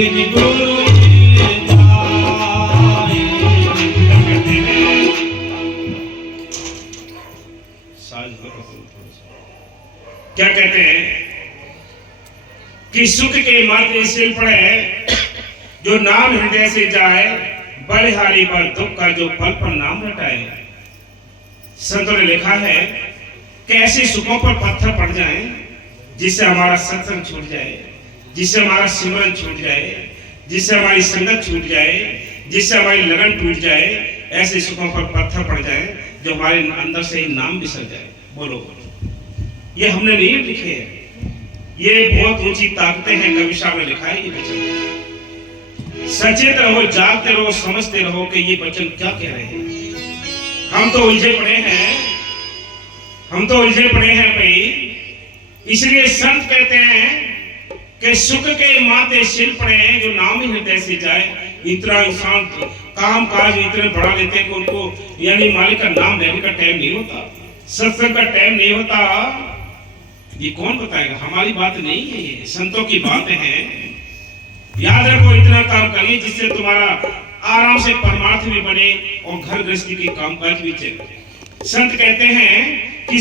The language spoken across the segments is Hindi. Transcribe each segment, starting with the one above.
दिन गुरु मिल जाए। क्या कहते हैं कि सुख के माथे सिर पड़े जो नाम हृदय से जाए, बलिहारी पर दुख का जो पल पर नाम रटाए। संतों ने लिखा है कैसे सुखों पर पत्थर पड़ जाएं जिससे हमारा सत्संग छूट जाए, जिससे हमारा सिमरन छूट जाए, जिससे हमारी संगत छूट जाए, जिससे हमारी लगन टूट जाए। ऐसे सुखों पर पत्थर पड़ जाए जो हमारे अंदर से ही नाम बिसर जाए। बोलो, ये हमने नहीं लिखे हैं, ये बहुत ऊंची ताकतें हैं। कवि साहब ने लिखा है ये वचन। सचेत रहो, जागते रहो, समझते रहो कि ये वचन क्या कह रहे हैं। हम तो उलझे पड़े हैं, हम तो उलझे पड़े हैं भाई। इसलिए संत कहते हैं कि सुख के माथे सिर पड़े हैं जो नाम ही हृदय से जाए। इतना इंसान काम काज इतने बढ़ा लेते हैं कि उनको यानी मालिक का नाम लेने का टाइम नहीं होता, सत्संग का टाइम नहीं होता। ये कौन बताएगा? हमारी बात नहीं है, ये संतों की बातें हैं। याद रखो, इतना काम करिए जिससे तुम्हारा आराम से परमार्थ भी बने और घर गृहस्थी के कामकाज भी चले। संत कहते हैं कि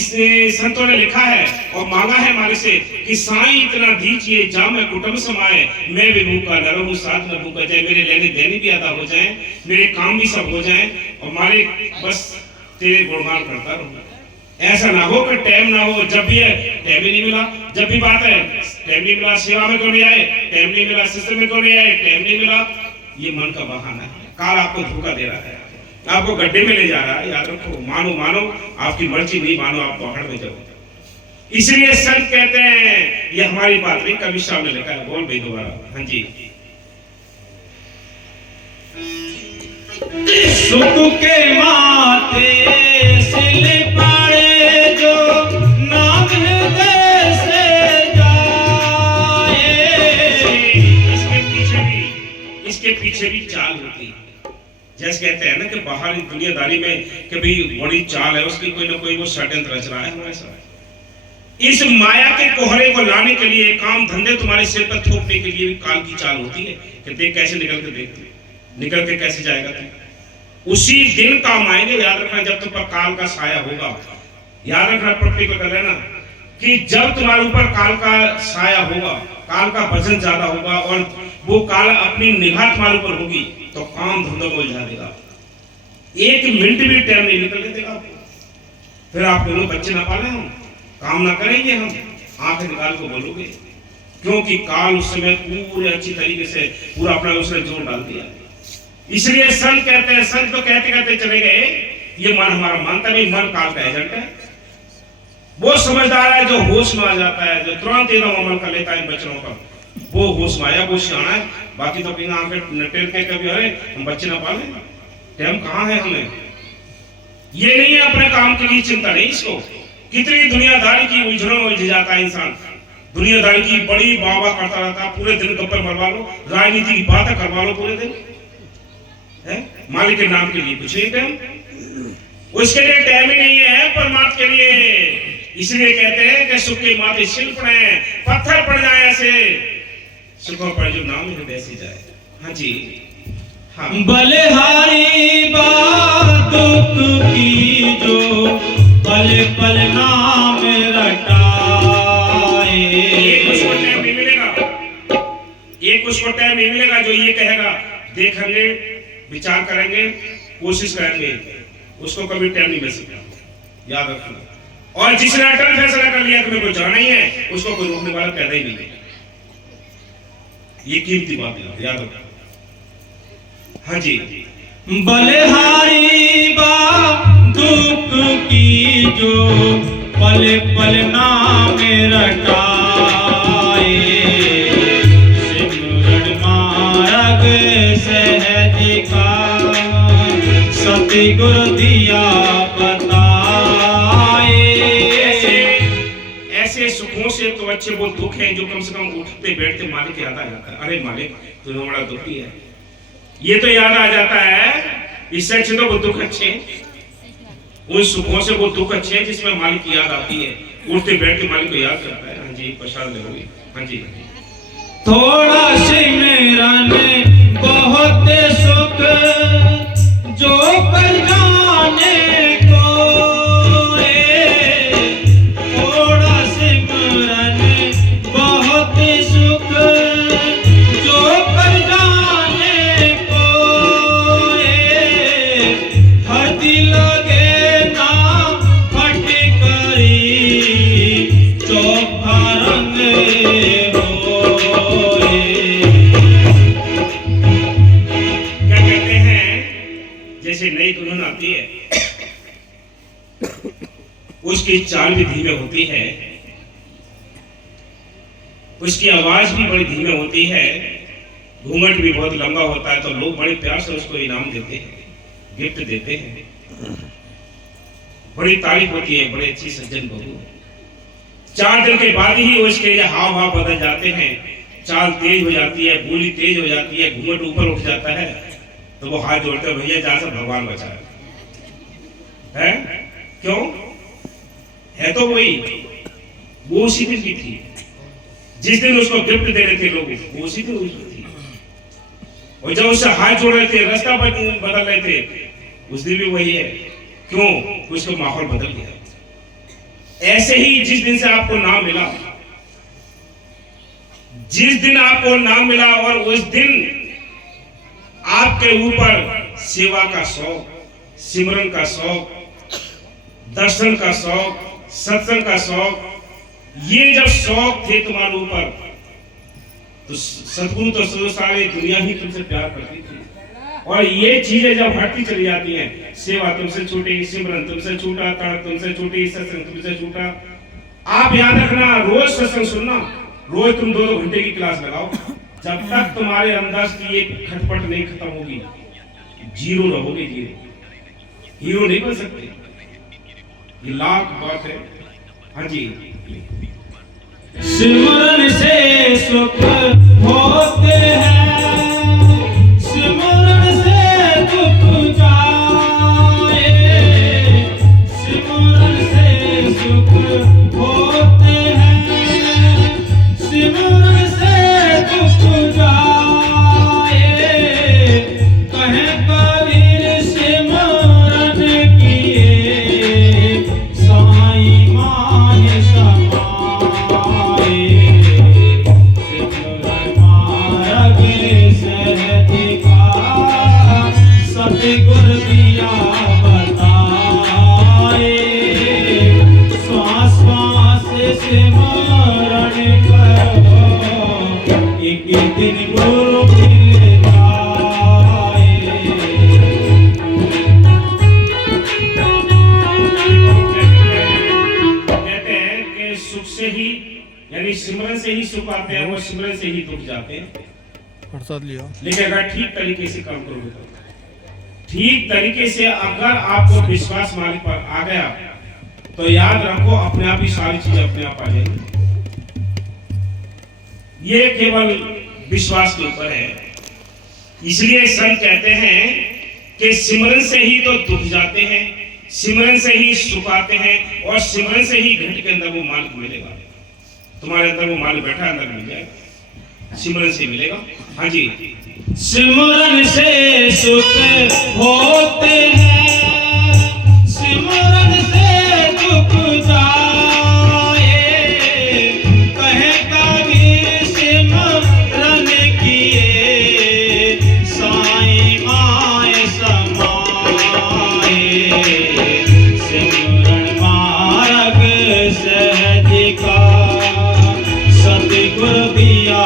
संतों ने लिखा है और मांगा है हमारे से कि साईं इतना दीजिए जा मैं कुटुंब समाए, मैं भी भूखा न रहूं साथ न भूखा जाए, मेरे लेने देने भी अदा हो जाए, मेरे काम भी सब हो जाए और मालिक बस तेरे गुणगान करता रहूंगा। ऐसा ना हो कि टाइम ना हो, जब भी है टाइम ही नहीं मिला, जब भी बात है टाइम नहीं मिला, सेवा में क्यों नहीं आए टाइम नहीं मिला, शिष्य में क्यों नहीं आए टाइम नहीं मिला। ये मन का बहाना है। काल आपको धोखा दे रहा है, आपको गड्ढे में ले जा रहा है। याद रखो, मानो मानो आपकी मर्जी, नहीं मानो आप पहाड़ में जाओ। इसलिए संत कहते हैं, ये हमारी बात नहीं, कवि साहब ने लिखा है। बोल भाई दोबारा। हाँ जी। सुख के माथे सिर पड़े जो नाम हृदय से जाए। इसके पीछे भी चाल होती है। जैसे कहते हैं ना कि बाहर दुनियादारी में कि भाई बड़ी चाल है, उसकी कोई ना कोई वो षड्यंत्र रच रहा है हमारे साथ। इस माया के कोहरे को लाने के लिए, काम धंधे तुम्हारे सिर पर थोपने के लिए भी काल की चाल होती है कि देख कैसे निकल के, देख निकल के कैसे जाएगा तुम। उसी दिन काम आएंगे। याद रखना, जब तुम पर काल का साया होगा। याद रखना, प्रैक्टिकल कर लेना कि जब तुम्हारे ऊपर काल का साया होगा, काल का वजन ज्यादा होगा और वो काल अपनी निगाह तुम्हारे ऊपर होगी तो काम धंधों को उलझा देगा। एक मिनट भी टाइम नहीं निकलने देगा आपको। फिर आप दोनों बच्चे ना पाले, हम काम ना करेंगे, हम आंखें निकाल को बोलोगे, क्योंकि काल उस समय पूरे अच्छी तरीके से पूरा अपना उसने जोर डाल दिया। इसलिए संत कहते हैं, संत तो कहते कहते चले गए, ये मन हमारा मानता नहीं, मन काल का एजेंट है। वो समझदार है जो होश में आ जाता है, जो तुरंत एकदम अमल कर लेता है बच्चों का, वो होश में आया, वो सियाना है। बाकी तो बिना आंखें नटेर के कभी अरे हम बच्चे ना पाले, टाइम कहाँ है हमें। ये नहीं है अपने काम के लिए चिंता नहीं इसको। कितनी दुनियादारी की उलझनों में उलझ जाता है इंसान, दुनियादारी की बड़ी वाह करता रहता है, पूरे दिन गप्पे मरवा लो, राजनीति की बातें करवा लो पूरे दिन, है मालिक के नाम के लिए कुछ नहीं टाइम, उसके लिए टाइम ही नहीं है परमात्मा के लिए। इसलिए कहते हैं कि सुख के माथे सिर पड़े, पत्थर पड़ जाए, ऐसे सुखों पर जो नाम हृदय से जाए। हाँ जी। हाँ। बलिहारी बात दुख की जो पल पल नाम रटाए। एक उसको टाइम नहीं मिलेगा, एक उसको टाइम नहीं मिलेगा जो ये कहेगा देखेंगे, विचार करेंगे, कोशिश करेंगे, उसको कभी टाइम नहीं मिल सकता। याद रखना। और जिसने अटल फैसला कर लिया कि मेरे को जाना ही है, उसको कोई रोकने वाला पैदा ही नहीं है। ये कीमती बात है, याद रखना। हाँ जी। बलिहारी बात दुख की जो पल पल नाम रटाए। सिमरन मार्ग सहज का सतगुरु दिया बताए। ऐसे सुखों से तो अच्छे वो दुख हैं जो कम से कम उठते बैठते मालिक याद आ जाता है। अरे मालिक तुम्हें बड़ा दुख ही है, ये तो याद आ जाता है। इससे अच्छे तो वो दुख अच्छे हैं, उन सुखों से वो दुख अच्छे हैं जिसमें मालिक की याद आती है। उठते बैठ के मालिक को याद करता है। हाँ जी, प्रसाद ले। हाँ जी। थोड़ा सिमरन बहुत सुख जो कर जाने को थोड़ा सिमरन बहुत सुख जो कर जाने को हर दिल लगे ना फटकरी चोखा रंग जैसे नई दुल्हन आती है उसकी चाल भी धीमे होती है, उसकी आवाज भी बड़ी धीमे होती है, घूंघट भी बहुत लंबा होता है, तो लोग बड़े प्यार से उसको इनाम देते हैं, गिफ्ट देते हैं, बड़ी तारीफ होती है, बड़ी अच्छी सज्जन बहू। 4 दिन के बाद ही उसके हाव भाव बदल जाते हैं, चाल तेज हो जाती है, बोली तेज हो जाती है, घूंघट ऊपर उठ जाता है, तो वो हाथ जोड़ते भैया जहां से भगवान बचाए है। क्यों है तो वही, वो उसी दिन की थी जिस दिन उसको गिफ्ट दे रहे थे लोग, वो उसी दिन उसकी थी। और जब उससे हाथ जोड़ रहे थे, रास्ता बदल रहे थे, उस दिन भी वही है। क्यों? उसको माहौल बदल गया। ऐसे ही जिस दिन से आपको नाम मिला, जिस दिन आपको नाम मिला और उस दिन आपके ऊपर सेवा का शौक, सिमरन का शौक, दर्शन का शौक, सत्संग का शौक, ये जब शौक थे तुम्हारे ऊपर, तो सदगुरु तो सारी दुनिया ही तुमसे प्यार करती थी। और ये चीजें जब हटती चली जाती हैं, सेवा तुमसे छूटी, सिमरन तुमसे छूटा, तड़प तुमसे छूटी, सत्संग तुमसे छूटा। आप याद रखना, रोज सत्संग सुनना, रोज तुम 2-2 घंटे की क्लास लगाओ, जब तक तुम्हारे अंदर की ये खटपट नहीं खत्म होगी, जीरो रहोगे, जीरो, हीरो नहीं बन सकते। ये लाख बात है। हाँ जी, सिमरन से सुख होते हैं, सिमरन से दुख जाए, सिमरन से सुख होते हैं, सिमरन से दुख जाए, कहे कबीर सिमरन किए साईं मान समाए, सिमरन मार्ग सहज का सतगुर दिया बताए, श्वास श्वास सिमरन करो, एक दिन गुरु मिल जाए। कहते हैं कि सुख से ही, यानी सिमरन से ही सुख आते हैं और सिमरन से ही दुख जाते हैं। प्रसाद लिया। लेकिन अगर ठीक तरीके से काम करोगे तो, ठीक तरीके से अगर आपको विश्वास मालिक पर आ गया, तो याद रखो अपने आप ही सारी चीजें अपने आप आ जाएंगी। ये केवल विश्वास के ऊपर है। इसलिए संत कहते हैं कि सिमरन से ही तो दुख जाते हैं, सिमरन से ही सुख आते हैं, और सिमरन से ही घट के अंदर वो मालिक मिलेगा। तुम्हारे अंदर वो मालिक बैठा, अंदर मिल जाएगा, सिमरन से मिलेगा। हाँ जी, सिमरन से सुख होते हैं, सिमरन से दुख जाए, कहे कबीर सिमरन किए साईं माए समाए, सिमरन मार्ग सहज का सतगुर दिया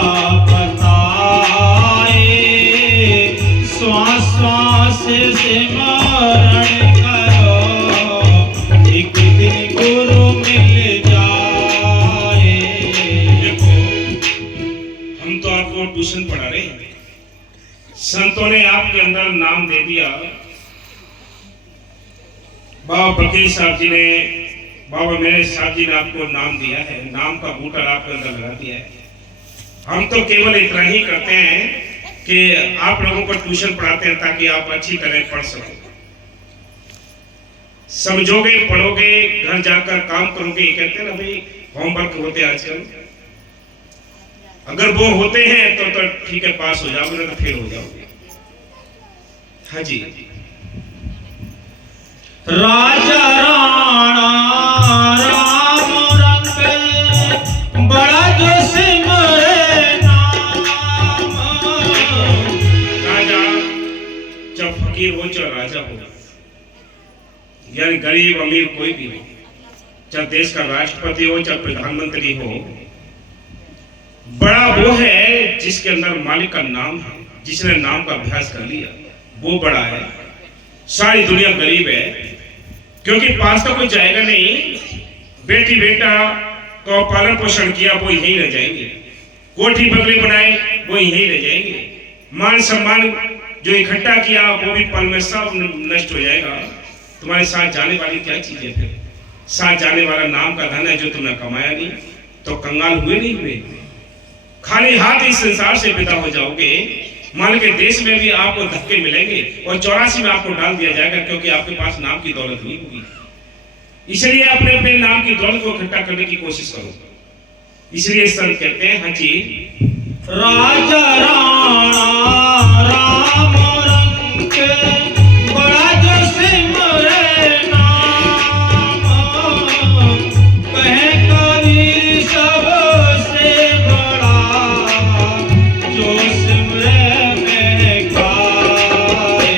श्वास श्वास सिमरन करो, एक दिन गुरु मिल जाए। देखो हम तो आपको ट्यूशन पढ़ा रहे हैं, संतों ने आपके अंदर नाम दे दिया। बाबा फकीर साहब जी ने, बाबा मेरे साहब जी ने आपको नाम दिया है, नाम का बूटा आपके अंदर लगा दिया है। हम तो केवल इतना ही करते हैं कि आप लोगों को ट्यूशन पढ़ाते हैं ताकि आप अच्छी तरह पढ़ सको, समझोगे, पढ़ोगे, घर जाकर काम करोगे। ये कहते हैं ना भाई, होमवर्क होते हैं आजकल, अगर वो होते हैं तो ठीक है, पास हो जाओगे, ना तो फेल हो जाओगे। हाँ जी। राजा राणा राम रंग बड़ा जो सिमरे नाम। राजा जब फकीर हो चाहे राजा हो, यानी गरीब अमीर कोई भी हो, चाहे देश का राष्ट्रपति हो चाहे प्रधानमंत्री हो, बड़ा वो है जिसके अंदर मालिक का नाम है, जिसने नाम का अभ्यास कर लिया, वो बड़ा है। सारी दुनिया गरीब है, क्योंकि पास तो कोई जाएगा नहीं। बेटी बेटा को पालन पोषण किया, वो यहीं रह जाएंगे। कोठी बंगले बनाए, वो यहीं रह जाएंगे। मान सम्मान जो इकट्ठा किया, वो भी पल में सब नष्ट हो जाएगा। तुम्हारे साथ जाने वाली क्या चीज है? फिर साथ जाने वाला नाम का धन है, जो तुमने कमाया नहीं, तो कंगाल हुए नहीं हुए, खाली हाथ इस संसार से विदा हो जाओगे। मान के देश में भी आपको धक्के मिलेंगे और 84 में आपको डाल दिया जाएगा, क्योंकि आपके पास नाम की दौलत नहीं होगी। इसलिए अपने अपने नाम की दौलत को इकट्ठा करने की कोशिश करो। इसलिए संत कहते हैं, हाँ जी, राजा राणा राम रंग बड़ा जो सिमरे नाम। कहे कबीर सबसे बड़ा जो सिमरे में गाए।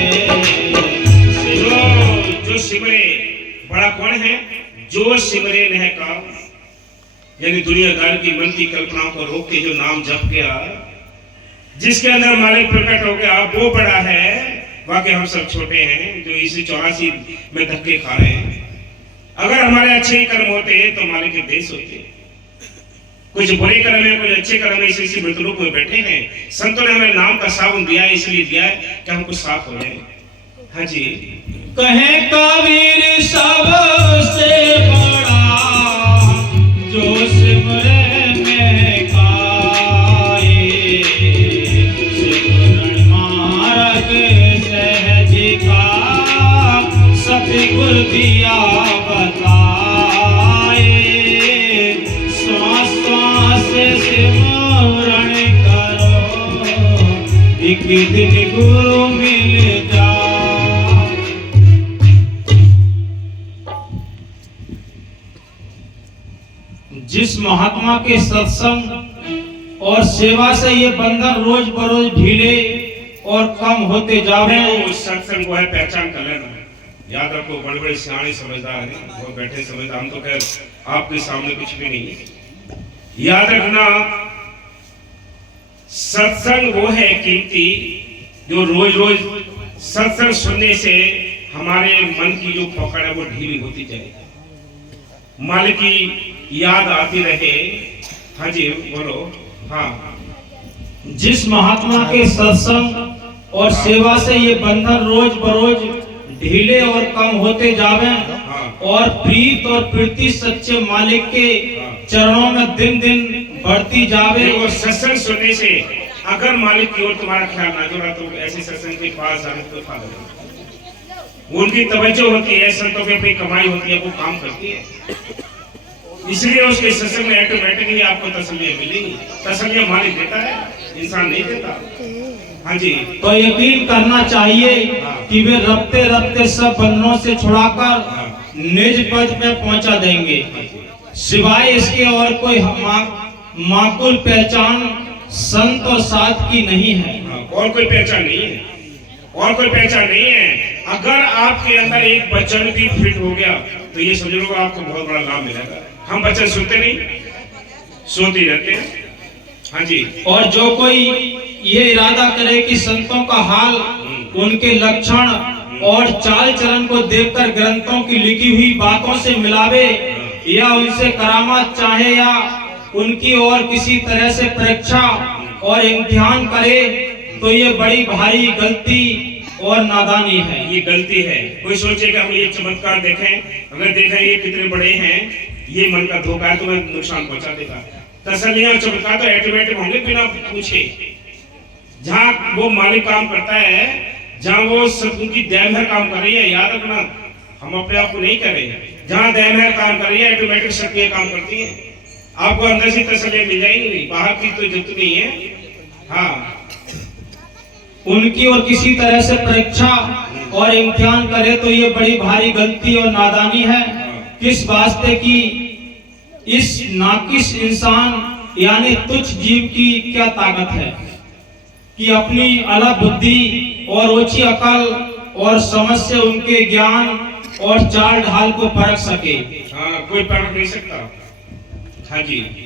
जो सिमरे बड़ा कौन है? जो सिमरे नह का, यानी दुनियादार की मन की कल्पनाओं को रोक के जो नाम जप गया, जिसके अंदर मालिक प्रकट हो गया, वो बड़ा है। बाकी हम सब छोटे हैं जो इसी 84 में धक्के खा रहे हैं। अगर हमारे अच्छे कर्म होते तो मालिक के देश होते। कुछ बुरे कर्म है, कुछ अच्छे कर्म है, इसी मृतलोक में बैठे हैं। संतों ने हमें नाम का साबुन दिया, इसलिए दिया है कि हम कुछ साफ हो जाए। हाँ जी। कहे कबीर सबसे बड़ा जो सिमरे में गाए। सिमरन मार्ग सहज का सतगुर दिया बताए। श्वास श्वास सिमरन करो, एक दिन गुरु मिल जा। जिस महात्मा के सत्संग और सेवा से ये बंधन रोज बरोज ढीले और कम होते जावे। वो सत्संग वो है पहचान कर लेना। याद रखो, बड़े बड़े सियाने समझदार हैं, वो बैठे समझदार। हम तो खैर आपके सामने कुछ भी नहीं है। याद रखना, सत्संग वो है कीर्ति, जो रोज रोज सत्संग सुनने से हमारे मन की जो पकड़ है वो ढीली होती जाएगी, मालिक की याद आती रहे। हाँ जी बोलो। हाँ, जिस महात्मा के सत्संग और सेवा से ये बंधन रोज बरोज ढीले और कम होते जावे, और प्रीत और प्रीति सच्चे मालिक के चरणों में दिन दिन बढ़ती जावे। वो सत्संग सुनने से अगर मालिक की ओर तुम्हारा ख्याल ना जुड़ा, तो ऐसे सत्संग के पास जाने को फायदा नहीं। उनकी तवज्जो होती है, संतों की अपनी कमाई होती है, वो काम करती है। इसलिए उसके सत्संग में ऑटोमेटिकली आपको तसल्ली मिलेगी। तसल्ली मालिक देता है, इंसान नहीं देता। हाँ जी। तो यकीन करना चाहिए कि वे रफ्ते रफ्ते सब बंधनों से छुड़ाकर निज पद पे पहुंचा देंगे। सिवाय इसके और कोई माकूल पहचान संत और साध की नहीं है। और कोई पहचान नहीं है, और कोई पहचान नहीं है। अगर आपके अंदर एक वचन भी फिट हो गया, तो ये समझ लो आपको बहुत बड़ा लाभ मिलेगा। हम वचन सुनते नहीं, सोते रहते हैं। हाँ जी। और जो कोई ये इरादा करे कि संतों का हाल, उनके लक्षण और चाल चलन को देखकर ग्रंथों की लिखी हुई बातों से मिलावे, या उनसे करामात चाहे, या उनकी और किसी तरह से परीक्षा और इम्तिहान करे, तो ये बड़ी भारी गलती और नादानी है। ये गलती है। कोई सोचे कि हम ये चमत्कार देखें, अगर देखें ये कितने बड़े हैं, ये मन का धोखा है, तुम्हें नुकसान पहुंचा देगा। तसल्लियां और चमत्कार तो ऑटोमेटिक होंगे बिना पूछे। जहाँ वो मालिक काम करता है, जहाँ वो सतगुरु की दया काम कर रही है, याद रखना, हम अपने आप को नहीं कर रहे हैं। जहाँ दया काम कर रही है, ऑटोमेटिक शक्तियां काम करती है। आपको अंदर से तसल्ली मिल जाएगी, बाहर की तो जरूरत नहीं है। हाँ, उनकी और किसी तरह से परीक्षा और इम्तिहान करे तो ये बड़ी भारी गलती और नादानी है। किस वास्ते की इस नाकिस इंसान यानी तुच्छ जीव की क्या ताकत है कि अपनी अलग बुद्धि और ऊंची अकल और समझ से उनके ज्ञान और चाल ढाल को परख सके। हाँ, कोई परख नहीं सकता। हाँ जी।